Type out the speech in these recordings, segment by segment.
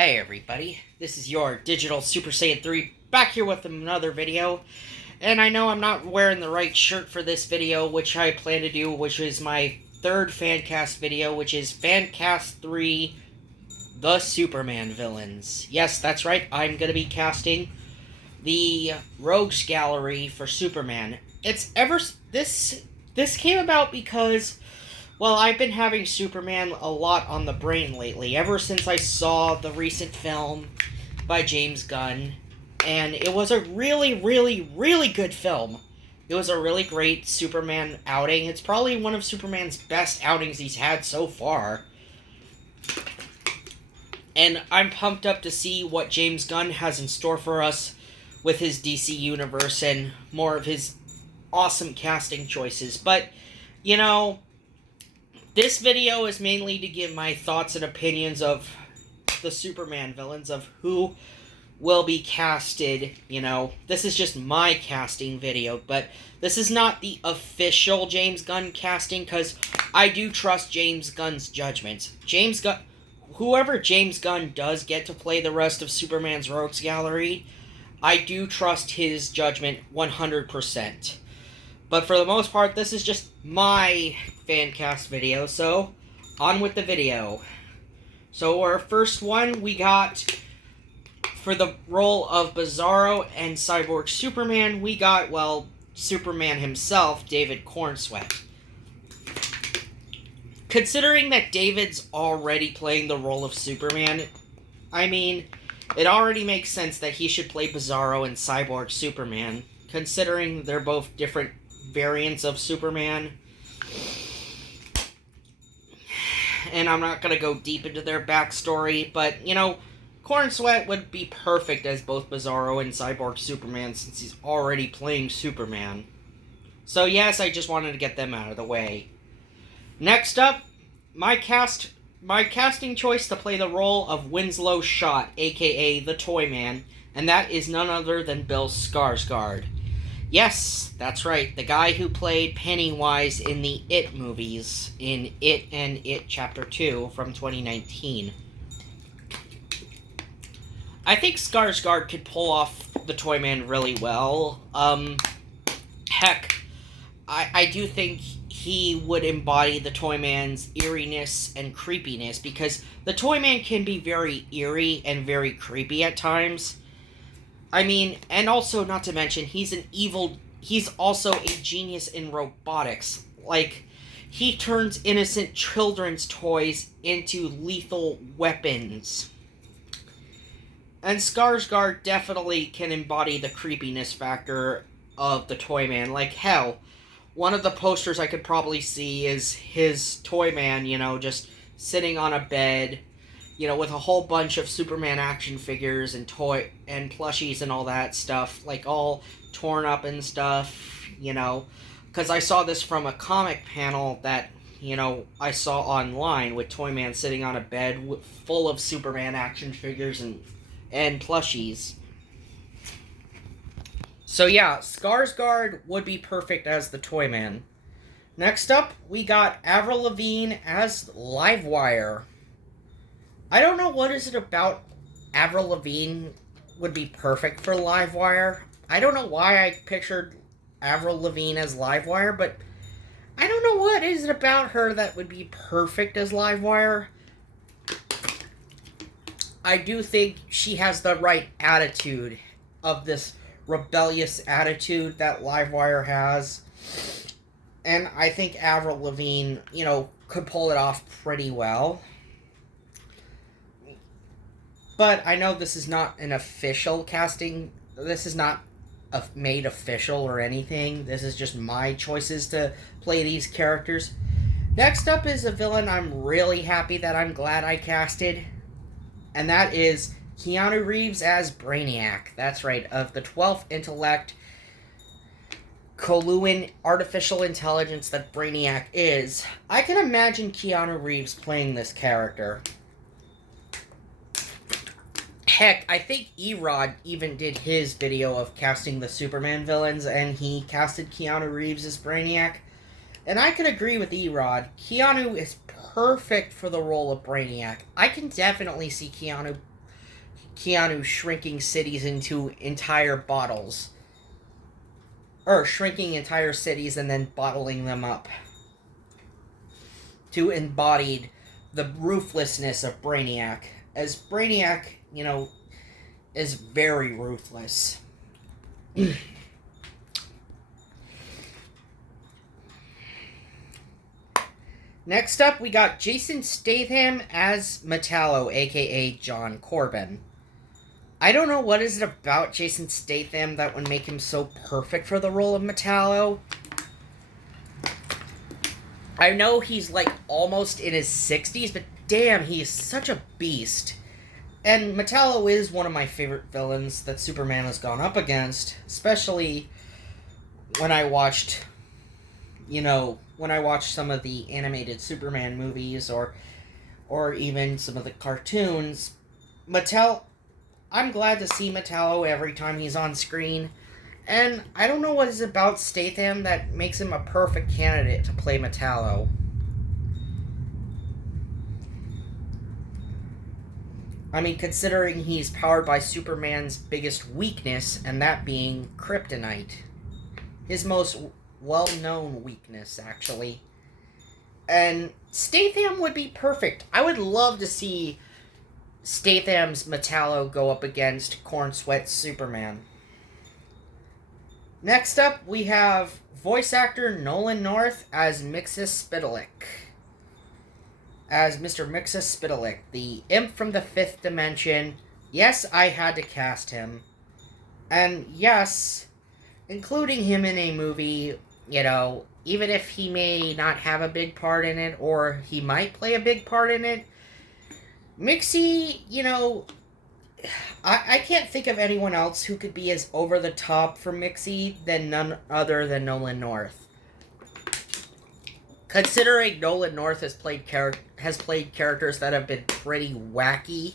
Hey everybody, this is your Digital Super Saiyan 3 back here with another video. And I know I'm not wearing the right shirt for this video, which I plan to do, which is my third Fancast video, which is Fancast 3, The Superman Villains. Yes, that's right, I'm going to be casting the Rogues Gallery for Superman. This came about because, well, I've been having Superman a lot on the brain lately, ever since I saw the recent film by James Gunn, and it was a really, really, really good film. It was a really great Superman outing. It's probably one of Superman's best outings he's had so far. And I'm pumped up to see what James Gunn has in store for us with his DC Universe and more of his awesome casting choices. But, you know, this video is mainly to give my thoughts and opinions of the Superman villains, of who will be casted. You know, this is just my casting video, but this is not the official James Gunn casting, because I do trust James Gunn's judgment. Whoever James Gunn does get to play the rest of Superman's Rogues Gallery, I do trust his judgment 100%. But for the most part, this is just my Fancast video, so on with the video. So our first one we got, for the role of Bizarro and Cyborg Superman, we got, well, Superman himself, David Cornsweet. Considering that David's already playing the role of Superman, I mean, it already makes sense that he should play Bizarro and Cyborg Superman, considering they're both different variants of Superman. And I'm not going to go deep into their backstory, but, you know, Cornsweet would be perfect as both Bizarro and Cyborg Superman, since he's already playing Superman. So yes, I just wanted to get them out of the way. Next up, my casting choice to play the role of Winslow Schott, aka the Toyman, and that is none other than Bill Skarsgård. Yes, that's right, the guy who played Pennywise in the It movies, in It and It Chapter 2 from 2019. I think Skarsgård could pull off the Toyman really well. Heck, I do think he would embody the Toyman's eeriness and creepiness, because the Toyman can be very eerie and very creepy at times. I mean, and also, not to mention, he's also a genius in robotics. Like, he turns innocent children's toys into lethal weapons. And Skarsgård definitely can embody the creepiness factor of the Toyman. Like, hell, one of the posters I could probably see is his Toyman, you know, just sitting on a bed, you know, with a whole bunch of Superman action figures and plushies and all that stuff, like all torn up and stuff, you know, because I saw this from a comic panel that, you know, I saw online with Toyman sitting on a bed full of Superman action figures and plushies. So yeah, Skarsgård would be perfect as the Toyman. Next up, we got Avril Lavigne as Livewire. I don't know what is it about Avril Lavigne would be perfect for Livewire. I don't know why I pictured Avril Lavigne as Livewire, but I don't know what is it about her that would be perfect as Livewire. I do think she has the right attitude, of this rebellious attitude that Livewire has. And I think Avril Lavigne, you know, could pull it off pretty well. But I know this is not an official casting. This is not made official or anything. This is just my choices to play these characters. Next up is a villain I'm really happy that I'm glad I casted. And that is Keanu Reeves as Brainiac. That's right, of the 12th Intellect, Coluan artificial intelligence that Brainiac is. I can imagine Keanu Reeves playing this character. Heck, I think E-Rod even did his video of casting the Superman villains, and he casted Keanu Reeves as Brainiac. And I can agree with E-Rod. Keanu is perfect for the role of Brainiac. I can definitely see Keanu Keanu shrinking cities into entire bottles. Or shrinking entire cities and then bottling them up. To embody the ruthlessness of Brainiac. As Brainiac, is very ruthless. Next up, we got Jason Statham as Metallo, aka John Corbin. I don't know what is it about Jason Statham that would make him so perfect for the role of Metallo. I know he's like almost in his 60s, but damn, he is such a beast. And Metallo is one of my favorite villains that Superman has gone up against, especially when I watched, some of the animated Superman movies or even some of the cartoons. I'm glad to see Metallo every time he's on screen. And I don't know what is about Statham that makes him a perfect candidate to play Metallo. I mean, considering he's powered by Superman's biggest weakness, and that being kryptonite. His most well-known weakness, actually. And Statham would be perfect. I would love to see Statham's Metallo go up against Corn Sweat's Superman. Next up, we have voice actor Nolan North as Mxyzptlk. As Mr. Mxyzptlk, the imp from the fifth dimension. Yes, I had to cast him. And yes, including him in a movie, even if he may not have a big part in it, or he might play a big part in it, Mixie, I can't think of anyone else who could be as over the top for Mixie than none other than Nolan North. Considering Nolan North has played characters that have been pretty wacky,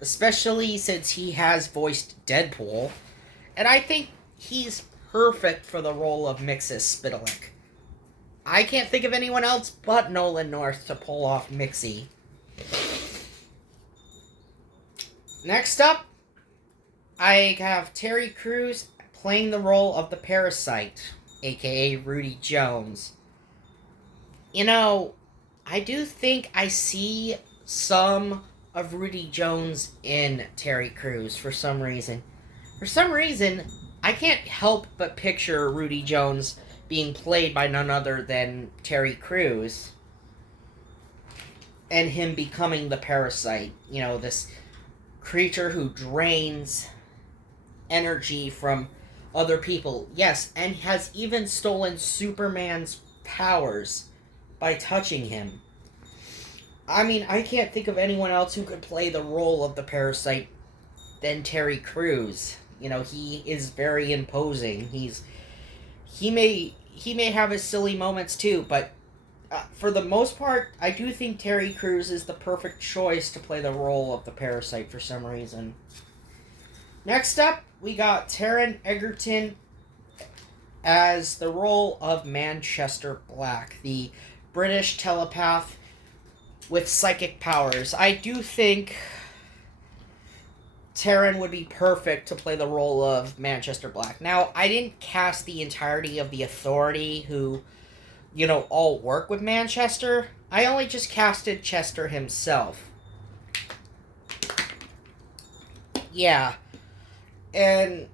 especially since he has voiced Deadpool, and I think he's perfect for the role of Mxyzptlk. I can't think of anyone else but Nolan North to pull off Mixie. Next up, I have Terry Crews playing the role of the Parasite, aka Rudy Jones. I do think I see some of Rudy Jones in Terry Crews for some reason. For some reason, I can't help but picture Rudy Jones being played by none other than Terry Crews. And him becoming the Parasite. This creature who drains energy from other people. Yes, and has even stolen Superman's powers by touching him. I mean, I can't think of anyone else who could play the role of the Parasite than Terry Crews. He is very imposing. He may have his silly moments too, but for the most part, I do think Terry Crews is the perfect choice to play the role of the Parasite for some reason. Next up, we got Taron Egerton as the role of Manchester Black, the British telepath with psychic powers. I do think Taron would be perfect to play the role of Manchester Black. Now, I didn't cast the entirety of the Authority who all work with Manchester. I only just casted Chester himself. Yeah. And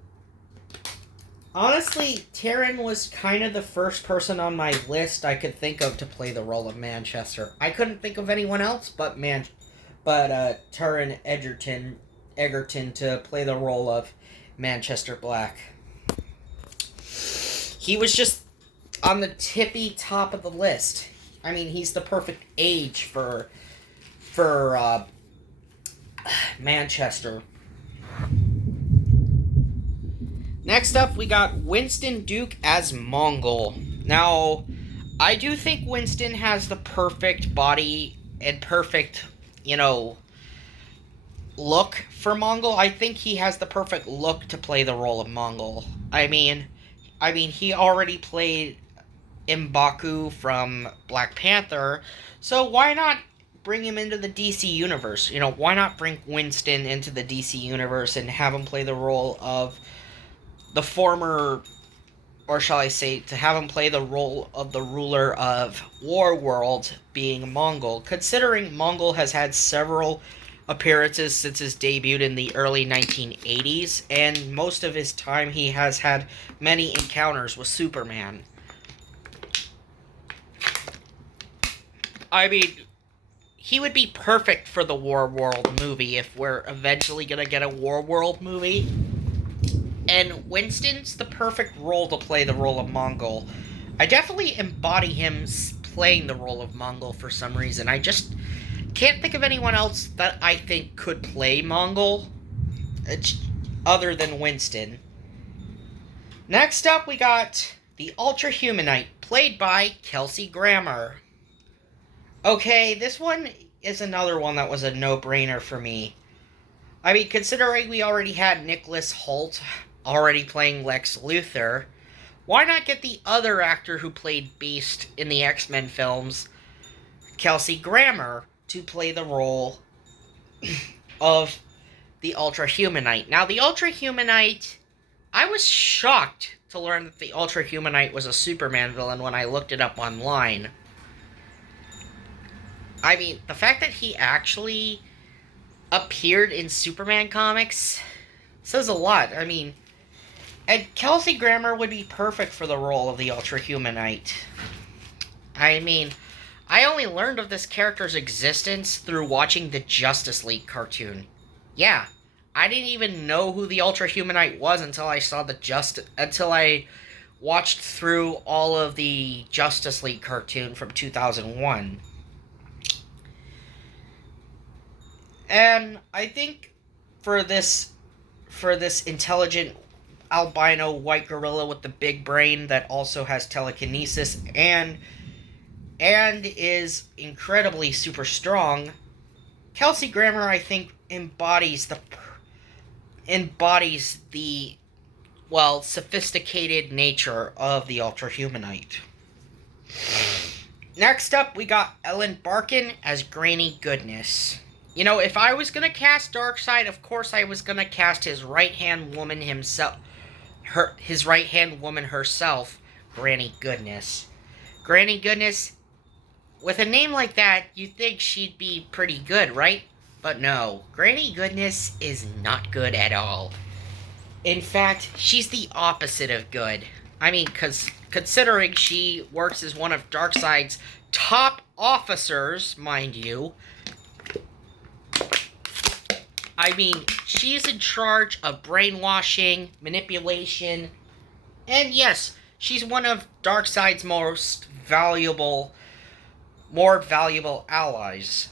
honestly, Taron was kind of the first person on my list I could think of to play the role of Manchester. I couldn't think of anyone else but Taron Egerton to play the role of Manchester Black. He was just on the tippy top of the list. I mean, he's the perfect age for Manchester. Next up, we got Winston Duke as Mongol. Now, I do think Winston has the perfect body and perfect, look for Mongol. I think he has the perfect look to play the role of Mongol. I mean, he already played M'Baku from Black Panther, so why not bring him into the DC universe? Why not bring Winston into the DC universe and have him play the role of the former, or shall I say, to have him play the role of the ruler of Warworld, being Mongol, considering Mongol has had several appearances since his debut in the early 1980s, and most of his time he has had many encounters with Superman. I mean, he would be perfect for the Warworld movie if we're eventually going to get a Warworld movie. And Winston's the perfect role to play the role of Mongol. I definitely embody him playing the role of Mongol for some reason. I just can't think of anyone else that I think could play Mongol other than Winston. Next up, we got the Ultra Humanite, played by Kelsey Grammer. Okay, this one is another one that was a no-brainer for me. I mean, considering we already had Nicholas Hoult already playing Lex Luthor, why not get the other actor who played Beast in the X-Men films, Kelsey Grammer, to play the role of the Ultra Humanite? Now, the Ultra Humanite, I was shocked to learn that the Ultra Humanite was a Superman villain when I looked it up online. I mean, the fact that he actually appeared in Superman comics says a lot. I mean, and Kelsey Grammer would be perfect for the role of the Ultra Humanite. I mean, I only learned of this character's existence through watching the Justice League cartoon. Yeah, I didn't even know who the Ultra Humanite was until I watched through all of the Justice League cartoon from 2001. And I think for this intelligent albino white gorilla with the big brain that also has telekinesis and is incredibly super strong, Kelsey Grammer, I think, embodies the sophisticated nature of the Ultra Humanite. Next up, we got Ellen Barkin as Granny Goodness. If I was going to cast Darkseid, of course I was going to cast his right-hand woman herself, Granny Goodness. Granny Goodness, with a name like that, you'd think she'd be pretty good, right? But no, Granny Goodness is not good at all. In fact, she's the opposite of good. I mean, considering she works as one of Darkseid's top officers, mind you, I mean, she's in charge of brainwashing, manipulation, and yes, she's one of Darkseid's more valuable allies.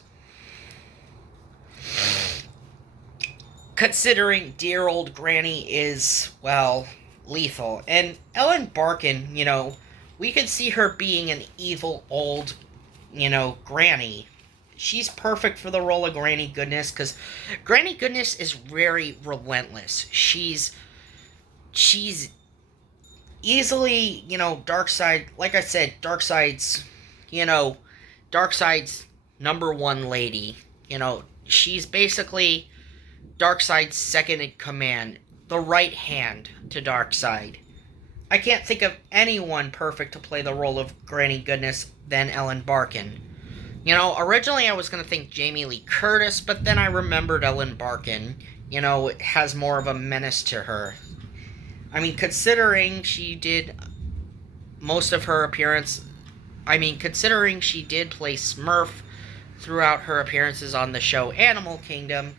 Considering dear old Granny is, lethal. And Ellen Barkin, we could see her being an evil old, Granny. She's perfect for the role of Granny Goodness, because Granny Goodness is very relentless. She's easily, Darkseid, like I said, Darkseid's number one lady. She's basically Darkseid's second in command, the right hand to Darkseid. I can't think of anyone perfect to play the role of Granny Goodness than Ellen Barkin. Originally I was going to think Jamie Lee Curtis, but then I remembered Ellen Barkin. It has more of a menace to her. I mean, considering she did most of her appearance... considering she did play Smurf throughout her appearances on the show Animal Kingdom,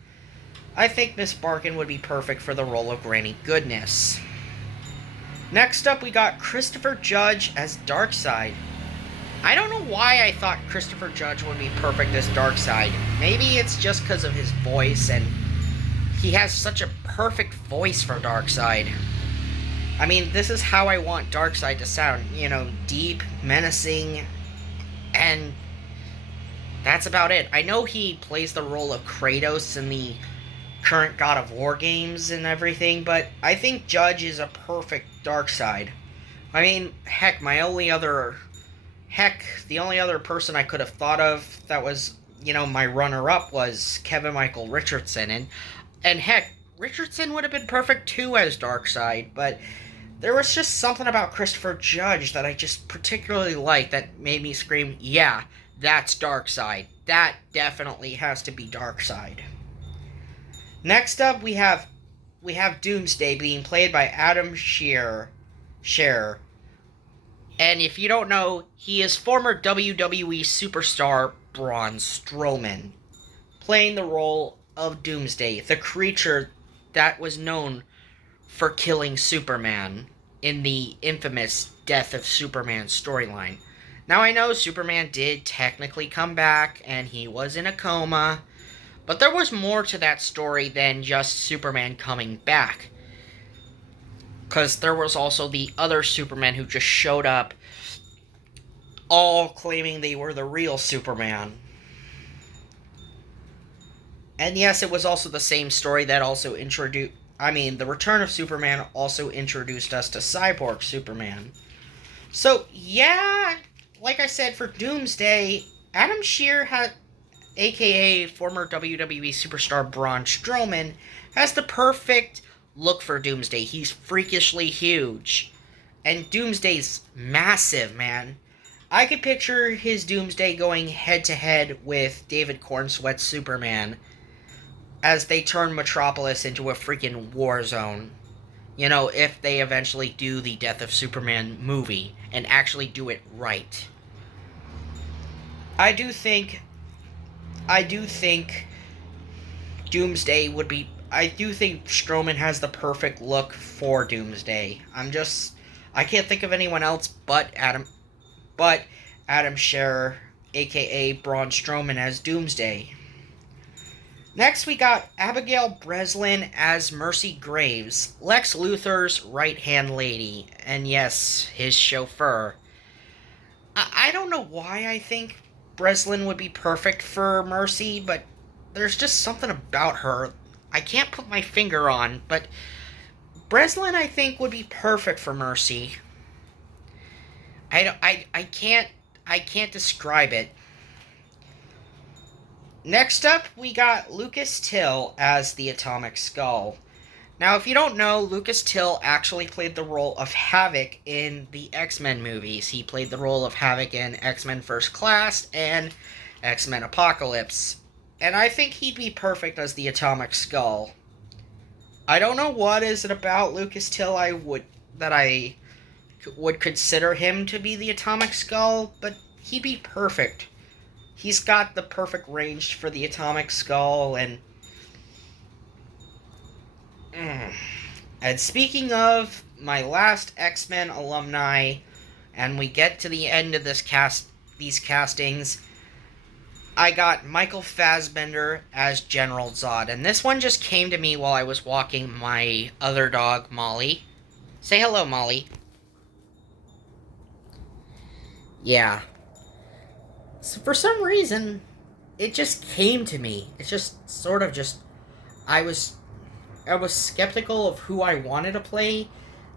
I think Miss Barkin would be perfect for the role of Granny Goodness. Next up, we got Christopher Judge as Darkseid. I don't know why I thought Christopher Judge would be perfect as Darkseid. Maybe it's just because of his voice, and he has such a perfect voice for Darkseid. I mean, this is how I want Darkseid to sound. Deep, menacing, and that's about it. I know he plays the role of Kratos in the current God of War games and everything, but I think Judge is a perfect Darkseid. I mean, the only other person I could have thought of that was my runner-up was Kevin Michael Richardson, and heck, Richardson would have been perfect too as Darkseid, but there was just something about Christopher Judge that I just particularly liked that made me scream, yeah, that's Darkseid. That definitely has to be Darkseid. Next up, we have Doomsday being played by Adam Scherer. And if you don't know, he is former WWE superstar Braun Strowman, playing the role of Doomsday, the creature that was known for killing Superman in the infamous Death of Superman storyline. Now, I know Superman did technically come back, and he was in a coma, but there was more to that story than just Superman coming back. Because there was also the other Superman who just showed up, all claiming they were the real Superman. And yes, it was also the same story that also the Return of Superman also introduced us to Cyborg Superman. So, yeah, like I said, for Doomsday, Adam Scheer, aka former WWE superstar Braun Strowman, has the perfect look for Doomsday. He's freakishly huge. And Doomsday's massive, man. I could picture his Doomsday going head-to-head with David Cornsweat's Superman as they turn Metropolis into a freaking war zone. If they eventually do the Death of Superman movie and actually do it right. I do think Doomsday would be... I do think Strowman has the perfect look for Doomsday. I can't think of anyone else but Adam Scherer, aka Braun Strowman, as Doomsday. Next, we got Abigail Breslin as Mercy Graves, Lex Luthor's right-hand lady, and yes, his chauffeur. I don't know why I think Breslin would be perfect for Mercy, but there's just something about her I can't put my finger on, but Breslin, I think, would be perfect for Mercy. I can't describe it. Next up, we got Lucas Till as the Atomic Skull. Now, if you don't know, Lucas Till actually played the role of Havoc in the X-Men movies. He played the role of Havoc in X-Men First Class and X-Men Apocalypse. And I think he'd be perfect as the Atomic Skull. I don't know what is it about Lucas Till I would consider him to be the Atomic Skull, but he'd be perfect. He's got the perfect range for the Atomic Skull, and speaking of my last X-Men alumni, and we get to the end of these castings, I got Michael Fassbender as General Zod, and this one just came to me while I was walking my other dog, Molly. Say hello, Molly. Yeah. So for some reason, it just came to me. It's just sort of just... I was skeptical of who I wanted to play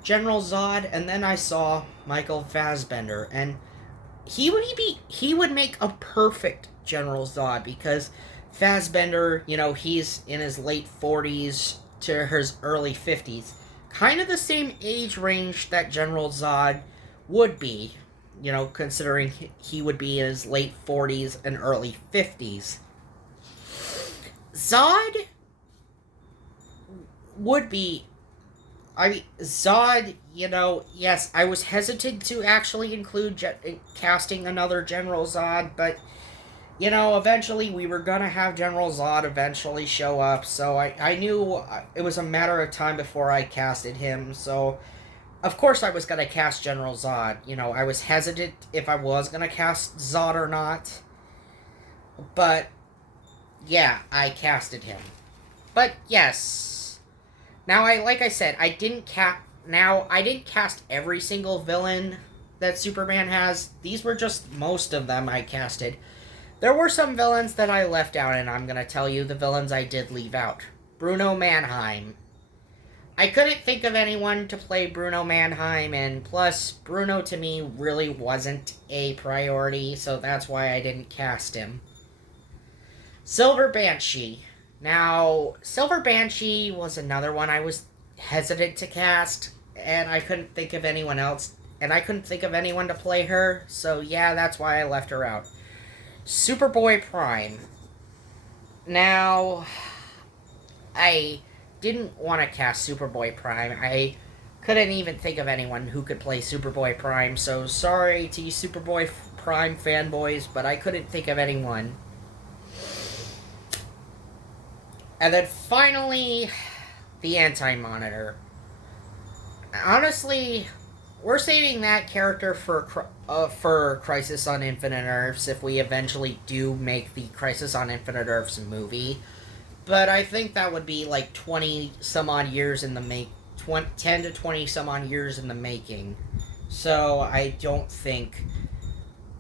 General Zod, and then I saw Michael Fassbender, and he would make a perfect General Zod, because Fassbender, he's in his late 40s to his early 50s. Kind of the same age range that General Zod would be, considering he would be in his late 40s and early 50s. Zod would be... Zod, yes, I was hesitant to actually include casting another General Zod, but, eventually we were gonna have General Zod eventually show up, so I knew it was a matter of time before I casted him, so of course I was gonna cast General Zod. I was hesitant if I was gonna cast Zod or not, but, yeah, I casted him. But, yes. Now, like I said, I didn't cast every single villain that Superman has. These were just most of them I casted. There were some villains that I left out, and I'm gonna tell you the villains I did leave out. Bruno Mannheim. I couldn't think of anyone to play Bruno Mannheim, and plus, Bruno to me really wasn't a priority, so that's why I didn't cast him. Silver Banshee. Now, Silver Banshee was another one I was hesitant to cast, and I couldn't think of anyone else, and I couldn't think of anyone to play her, so yeah, that's why I left her out. Superboy Prime. Now, I didn't want to cast Superboy Prime. I couldn't even think of anyone who could play Superboy Prime, so sorry to you Superboy Prime fanboys, but I couldn't think of anyone. And then finally, the Anti-Monitor. Honestly, we're saving that character for Crisis on Infinite Earths if we eventually do make the Crisis on Infinite Earths movie. But I think that would be like 20 some odd years in the 10 to 20 some odd years in the making. So I don't think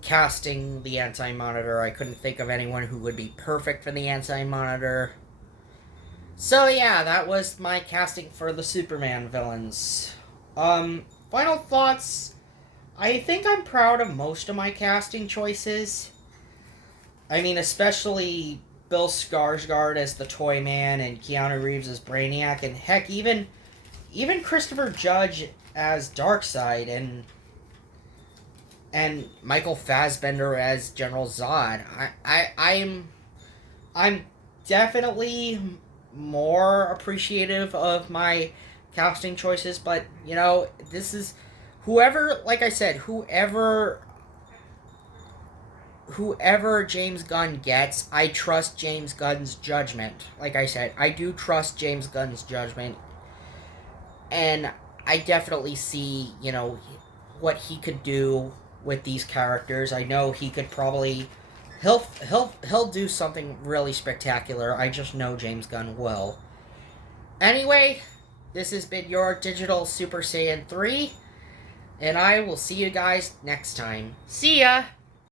casting the Anti-Monitor, I couldn't think of anyone who would be perfect for the Anti-Monitor. So yeah, that was my casting for the Superman villains. Final thoughts. I think I'm proud of most of my casting choices. I mean, especially Bill Skarsgård as the Toyman and Keanu Reeves as Brainiac, and heck, even Christopher Judge as Darkseid and Michael Fassbender as General Zod. I'm definitely more appreciative of my casting choices, but you know, this is whoever, like I said, whoever James Gunn gets, I trust James Gunn's judgment. Like I said, I do trust James Gunn's judgment, and I definitely see, you know, what he could do with these characters. I know he could probably he'll do something really spectacular. I just know James Gunn will. Anyway, this has been your Digital Super Saiyan 3, and I will see you guys next time. See ya!